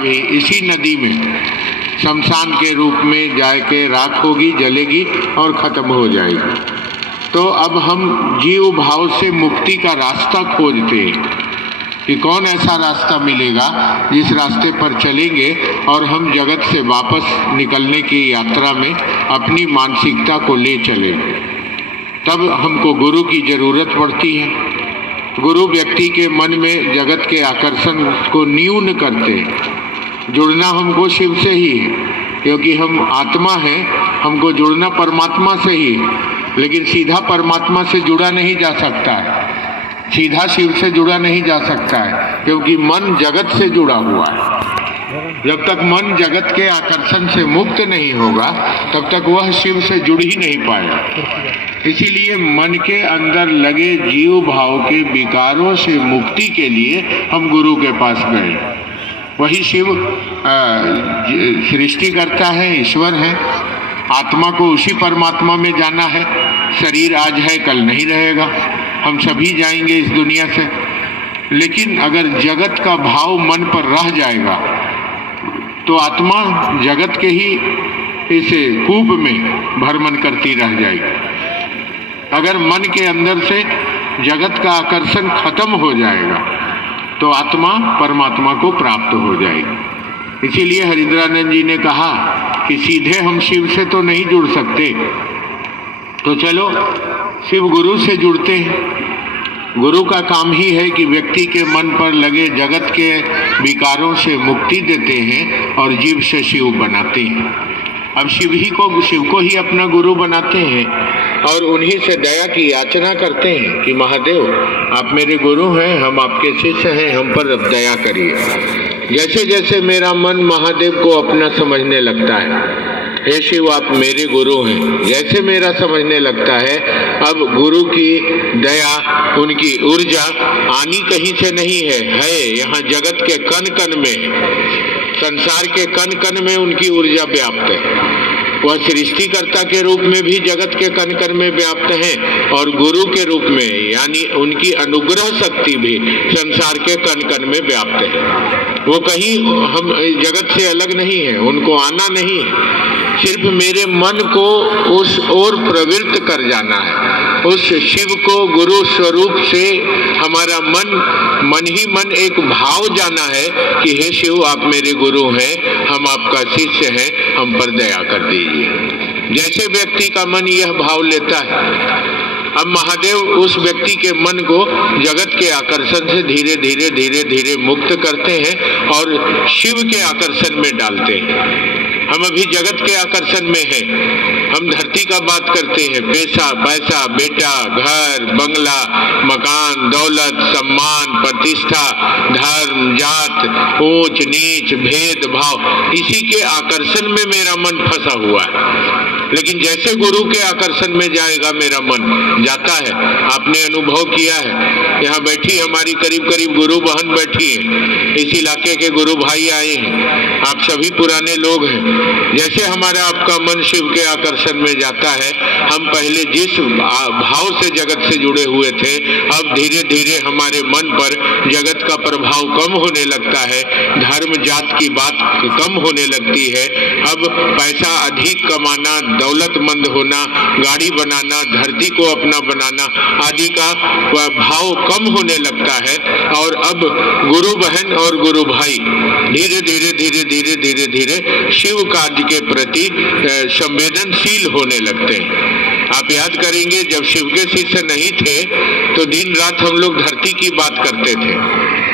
भी इसी नदी में शमशान के रूप में जाके राख होगी, जलेगी और खत्म हो जाएगी। तो अब हम जीव भाव से मुक्ति का रास्ता खोजते हैं कि कौन ऐसा रास्ता मिलेगा जिस रास्ते पर चलेंगे और हम जगत से वापस निकलने की यात्रा में अपनी मानसिकता को ले चलें। तब हमको गुरु की जरूरत पड़ती है। गुरु व्यक्ति के मन में जगत के आकर्षण को न्यून करते हैं। जुड़ना हमको शिव से ही है, क्योंकि हम आत्मा हैं, हमको जुड़ना परमात्मा से ही है। लेकिन सीधा परमात्मा से जुड़ा नहीं जा सकता है, सीधा शिव से जुड़ा नहीं जा सकता है, क्योंकि मन जगत से जुड़ा हुआ है। जब तक मन जगत के आकर्षण से मुक्त नहीं होगा तब तक वह शिव से जुड़ ही नहीं पाएगा। इसीलिए मन के अंदर लगे जीव भाव के विकारों से मुक्ति के लिए हम गुरु के पास गए। वही शिव सृष्टि करता है, ईश्वर है। आत्मा को उसी परमात्मा में जाना है। शरीर आज है, कल नहीं रहेगा, हम सभी जाएंगे इस दुनिया से। लेकिन अगर जगत का भाव मन पर रह जाएगा तो आत्मा जगत के ही इस कूप में भ्रमण करती रह जाएगी। अगर मन के अंदर से जगत का आकर्षण खत्म हो जाएगा तो आत्मा परमात्मा को प्राप्त हो जाएगी। इसीलिए हरिद्रानंद जी ने कहा कि सीधे हम शिव से तो नहीं जुड़ सकते, तो चलो शिव गुरु से जुड़ते हैं। गुरु का काम ही है कि व्यक्ति के मन पर लगे जगत के विकारों से मुक्ति देते हैं और जीव से शिव बनाते हैं। अब शिव को ही अपना गुरु बनाते हैं और उन्हीं से दया की याचना करते हैं कि महादेव आप मेरे गुरु हैं, हम आपके शिष्य हैं, हम पर अब दया करिए। जैसे जैसे मेरा मन महादेव को अपना समझने लगता है, हे शिव आप मेरे गुरु हैं, जैसे मेरा समझने लगता है, अब गुरु की दया, उनकी ऊर्जा आनी कहीं से नहीं है यहाँ जगत के कण कण में, संसार के कण कण में उनकी ऊर्जा व्याप्त है। वह सृष्टिकर्ता के रूप में भी जगत के कण कण में व्याप्त हैं और गुरु के रूप में यानी उनकी अनुग्रह शक्ति भी संसार के कण कण में व्याप्त है। वो कहीं हम जगत से अलग नहीं है, उनको आना नहीं है, सिर्फ मेरे मन को उस ओर प्रवृत्त कर जाना है। उस शिव को गुरु स्वरूप से हमारा मन ही मन एक भाव जाना है कि हे शिव आप मेरे गुरु हैं, हम आपका शिष्य हैं, हम पर दया कर दीजिए। जैसे व्यक्ति का मन यह भाव लेता है, अब महादेव उस व्यक्ति के मन को जगत के आकर्षण से धीरे धीरे धीरे धीरे मुक्त करते हैं और शिव के आकर्षण में डालते हैं। हम अभी जगत के आकर्षण में हैं। हम धरती का बात करते हैं, पैसा, बेटा, घर, बंगला, मकान, दौलत, सम्मान, प्रतिष्ठा, धर्म, जात, ऊंच नीच, भेदभाव, इसी के आकर्षण में मेरा मन फंसा हुआ है। लेकिन जैसे गुरु के आकर्षण में जाएगा मेरा मन जाता है। आपने अनुभव किया है, यहाँ बैठी हमारी करीब करीब गुरु बहन बैठी है, इस इलाके के गुरु भाई आए हैं, आप सभी पुराने लोग हैं। जैसे हमारा आपका मन शिव के आकर्षण में जाता है, हम पहले जिस भाव से जगत से जुड़े हुए थे, अब धीरे धीरे हमारे मन पर जगत का प्रभाव कम होने लगता है, धर्म जात की बात कम होने लगती है। अब पैसा अधिक कमाना, दौलतमंद होना, गाड़ी बनाना, धरती को अपना बनाना आदि का भाव कम होने लगता है और अब गुरु बहन और गुरु भाई धीरे धीरे धीरे धीरे धीरे धीरे शिव कार्य के प्रति संवेदनशील होने लगते हैं। आप याद करेंगे जब शिव के शिष्य नहीं थे तो दिन रात हम लोग धरती की बात करते थे,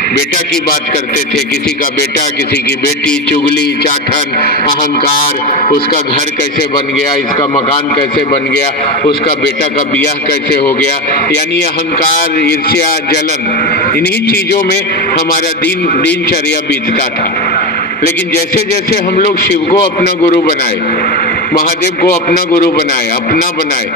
बेटा की बात करते थे, किसी का बेटा, किसी की बेटी, चुगली, चाठन, अहंकार, उसका घर कैसे बन गया, इसका मकान कैसे बन गया, उसका बेटा का ब्याह कैसे हो गया, यानी अहंकार, ईर्ष्या, जलन, इन्हीं चीजों में हमारा दिनचर्या बीतता था। लेकिन जैसे जैसे हम लोग शिव को अपना गुरु बनाए महादेव को अपना गुरु बनाए, अपना बनाए,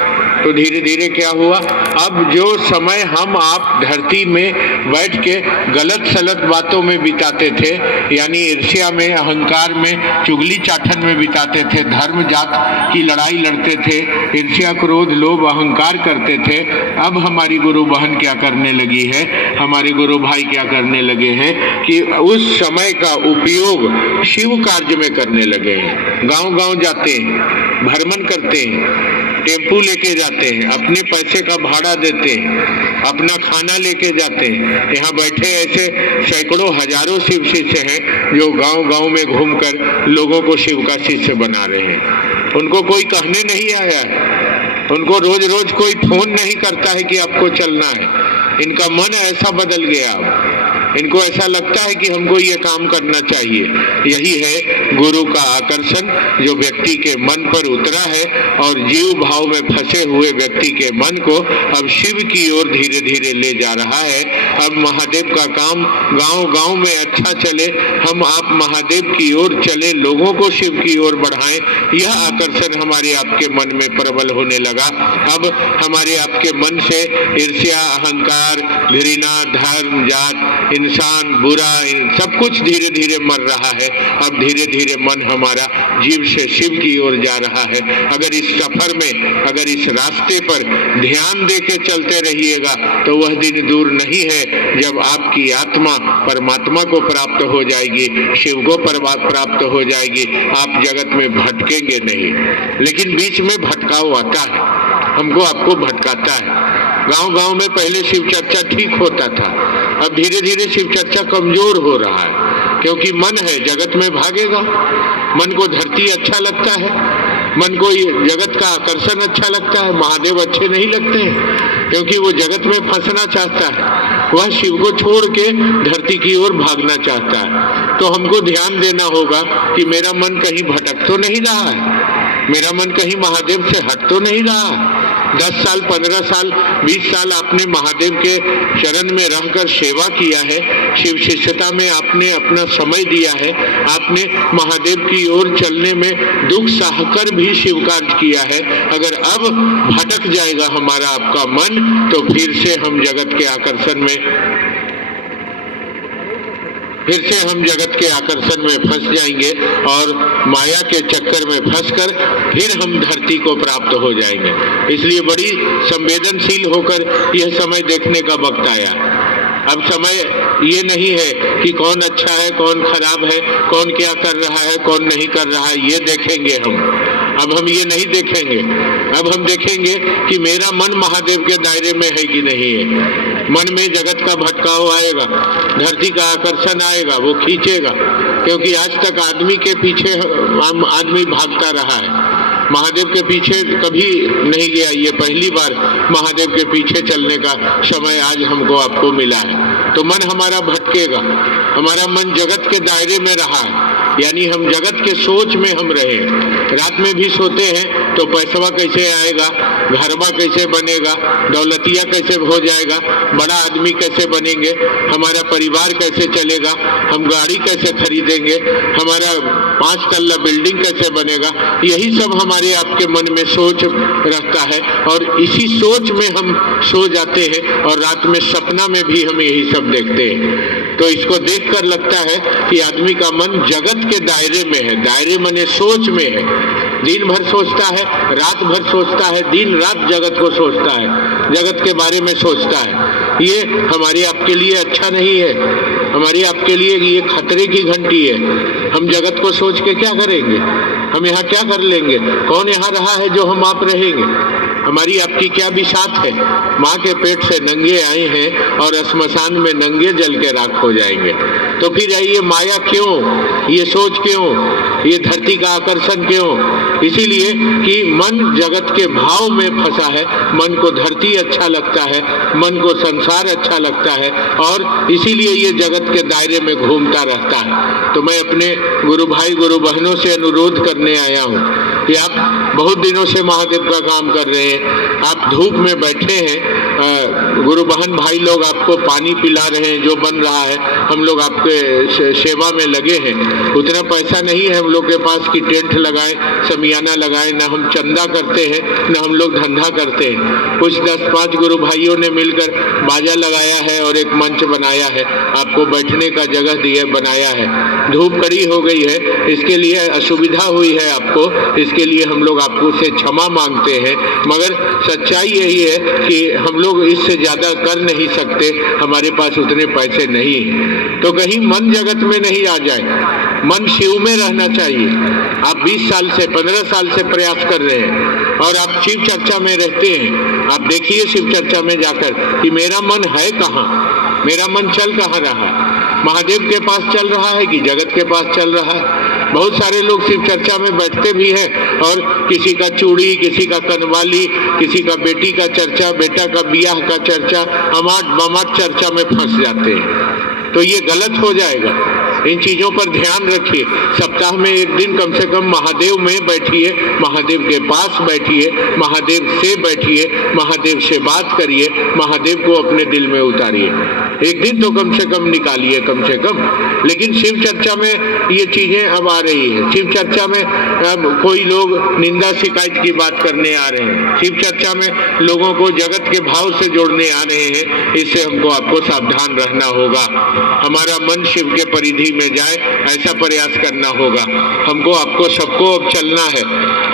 तो धीरे धीरे क्या हुआ, अब जो समय हम आप धरती में बैठ के गलत सलत बातों में बिताते थे, यानी ईर्ष्या में, अहंकार में, चुगली चाठन में बिताते थे, धर्म जात की लड़ाई लड़ते थे, ईर्ष्या क्रोध लोभ अहंकार करते थे, अब हमारी गुरु बहन क्या करने लगी है, हमारे गुरु भाई क्या करने लगे हैं कि उस समय का उपयोग शिव कार्य में करने लगे हैं। गांव गांव जाते हैं, भ्रमण करते हैं, टेम्पू लेके जाते हैं, अपने पैसे का भाड़ा देते हैं, अपना खाना लेके जाते हैं। यहाँ बैठे ऐसे सैकड़ों हजारों शिव शिष्य हैं जो गांव गांव में घूमकर लोगों को शिव का शिष्य बना रहे हैं। उनको कोई कहने नहीं आया है, उनको रोज रोज कोई फोन नहीं करता है कि आपको चलना है। इनका मन ऐसा बदल गया, इनको ऐसा लगता है कि हमको ये काम करना चाहिए। यही है गुरु का आकर्षण जो व्यक्ति के मन पर उतरा है और जीव भाव में फंसे हुए व्यक्ति के मन को अब शिव की ओर धीरे धीरे ले जा रहा है। अब महादेव का काम गांव गांव में अच्छा चले, हम आप महादेव की ओर चले, लोगों को शिव की ओर बढ़ाएं, यह आकर्षण हमारे आपके मन में प्रबल होने लगा। अब हमारे आपके मन से ईर्ष्या अहंकार घृणा धर्म जात इंसान बुरा सब कुछ धीरे धीरे मर रहा है। अब धीरे धीरे मन हमारा जीव से शिव की ओर जा रहा है। अगर इस सफर में, अगर इस रास्ते पर ध्यान दे के चलते रहिएगा तो वह दिन दूर नहीं है जब आपकी आत्मा परमात्मा को प्राप्त हो जाएगी, शिव को प्राप्त हो जाएगी। आप जगत में भटकेंगे नहीं। लेकिन बीच में भटकाव आता है, हमको आपको भटकाता है। गांव गांव में पहले शिव चर्चा ठीक होता था, अब धीरे धीरे शिव चर्चा कमजोर हो रहा है, क्योंकि मन है जगत में भागेगा। मन को धरती अच्छा लगता है, मन को जगत का आकर्षण अच्छा लगता है, महादेव अच्छे नहीं लगते हैं क्योंकि वो जगत में फंसना चाहता है, वह शिव को छोड़ के धरती की ओर भागना चाहता है। तो हमको ध्यान देना होगा कि मेरा मन कहीं भटक तो नहीं रहा है, मेरा मन कहीं महादेव से हट तो नहीं रहा। 10 साल 15 साल 20 साल आपने महादेव के चरण में रहकर सेवा किया है, शिव शिष्यता में आपने अपना समय दिया है, आपने महादेव की ओर चलने में दुख सहकर भी शिव कार्य किया है। अगर अब भटक जाएगा हमारा आपका मन तो फिर से हम जगत के आकर्षण में फंस जाएंगे और माया के चक्कर में फंसकर फिर हम धरती को प्राप्त हो जाएंगे। इसलिए बड़ी संवेदनशील होकर यह समय देखने का वक्त आया। अब समय ये नहीं है कि कौन अच्छा है कौन खराब है, कौन क्या कर रहा है कौन नहीं कर रहा है, ये देखेंगे हम। अब हम ये नहीं देखेंगे, अब हम देखेंगे कि मेरा मन महादेव के दायरे में है कि नहीं है। मन में जगत का भटकाव आएगा, धरती का आकर्षण आएगा, वो खींचेगा, क्योंकि आज तक आदमी के पीछे आदमी भागता रहा है, महादेव के पीछे कभी नहीं गया। ये पहली बार महादेव के पीछे चलने का समय आज हमको आपको मिला है। तो मन हमारा भटकेगा, हमारा मन जगत के दायरे में रहा है, यानी हम जगत के सोच में हम रहे। रात में भी सोते हैं तो पैसवा कैसे आएगा, घरवा कैसे बनेगा, दौलतिया कैसे हो जाएगा, बड़ा आदमी कैसे बनेंगे, हमारा परिवार कैसे चलेगा, हम गाड़ी कैसे खरीदेंगे, हमारा 5 तल्ला बिल्डिंग कैसे बनेगा, यही सब हमारे आपके मन में सोच रखता है। और इसी सोच में हम सो जाते हैं और रात में सपना में भी हम यही सब देखते हैं। तो इसको देखकर लगता है कि आदमी का मन जगत के दायरे में है, दायरे मने सोच में है। दिन भर सोचता है, रात भर सोचता है, दिन रात जगत को सोचता है, जगत के बारे में सोचता है। ये हमारे आपके लिए अच्छा नहीं है, हमारी आपके लिए ये खतरे की घंटी है। हम जगत को सोच के क्या करेंगे, हम यहाँ क्या कर लेंगे, कौन यहाँ रहा है जो हम आप रहेंगे, हमारी आपकी क्या बिसात है। माँ के पेट से नंगे आए हैं और श्मशान में नंगे जल के राख हो जाएंगे। तो फिर ये माया क्यों, ये सोच क्यों, ये धरती का आकर्षण क्यों? इसीलिए कि मन जगत के भाव में फंसा है, मन को धरती अच्छा लगता है, मन को संसार अच्छा लगता है और इसीलिए ये जगत के दायरे में घूमता रहता है। तो मैं अपने गुरु भाई गुरु बहनों से अनुरोध करने आया हूँ कि आप बहुत दिनों से महादेव का काम कर रहे हैं, आप धूप में बैठे हैं, गुरु बहन भाई लोग आपको पानी पिला रहे हैं, जो बन रहा है हम लोग आपके सेवा में लगे हैं। उतना पैसा नहीं है हम लोग के पास कि टेंट लगाएं, समियाना लगाएं, ना हम चंदा करते हैं, ना हम लोग धंधा करते हैं। कुछ 10-5 गुरु भाइयों ने मिलकर बाजा लगाया है और एक मंच बनाया है, आपको बैठने का जगह दिया बनाया है। धूप कड़ी हो गई है, इसके लिए असुविधा हुई है आपको, इसके लिए हम लोग आपको से क्षमा मांगते हैं। मगर सच्चाई यही है कि हम लोग इससे ज़्यादा कर नहीं सकते, हमारे पास उतने पैसे नहीं हैं। तो कहीं मन जगत में नहीं आ जाए, मन शिव में रहना चाहिए। आप 20 साल से 15 साल से प्रयास कर रहे हैं और आप शिव चर्चा में रहते हैं। आप देखिए शिव चर्चा में जाकर कि मेरा मन है कहाँ, मेरा मन चल कहाँ रहा, महादेव के पास चल रहा है कि जगत के पास चल रहा है। बहुत सारे लोग शिव चर्चा में बैठते भी हैं और किसी का चूड़ी, किसी का कनवाली, किसी का बेटी का चर्चा, बेटा का बियाह का चर्चा, अमाट बमाट चर्चा में फंस जाते हैं। तो ये गलत हो जाएगा। इन चीज़ों पर ध्यान रखिए। सप्ताह में एक दिन कम से कम महादेव में बैठिए, महादेव के पास बैठिए, महादेव से बैठिए, महादेव से बात करिए, महादेव को अपने दिल में उतारिए। एक दिन तो कम से कम निकालिए, कम से कम। लेकिन शिव चर्चा में ये चीज़ें अब आ रही है। शिव चर्चा में अब कोई लोग निंदा शिकायत की बात करने आ रहे हैं, शिव चर्चा में लोगों को जगत के भाव से जोड़ने आ रहे हैं। इससे हमको आपको सावधान रहना होगा। हमारा मन शिव के परिधि में जाए, ऐसा प्रयास करना होगा। हमको आपको सबको अब चलना है।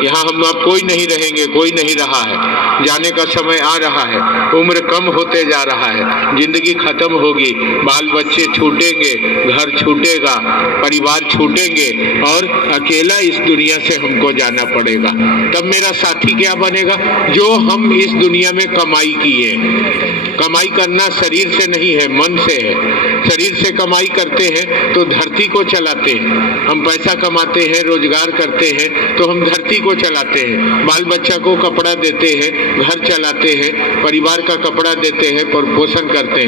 यहाँ हम अब कोई नहीं रहेंगे, कोई नहीं रहा है। जाने का समय आ रहा है, उम्र कम होते जा रहा है, जिंदगी खत्म होगी, बाल बच्चे छूटेंगे, घर छूटेगा, परिवार छूटेंगे और अकेला इस दुनिया से हमको जाना पड़ेगा। तब मेरा साथी क्या बनेगा? जो हम इस दुनिया में कमाई किए। कमाई करना शरीर से नहीं है, मन से है। शरीर से कमाई करते हैं तो धरती को चलाते हैं। हम पैसा कमाते हैं, रोजगार करते हैं तो हम धरती को चलाते हैं, बाल बच्चा को कपड़ा देते हैं, घर चलाते हैं, परिवार का कपड़ा देते हैं, पर पोषण करते हैं।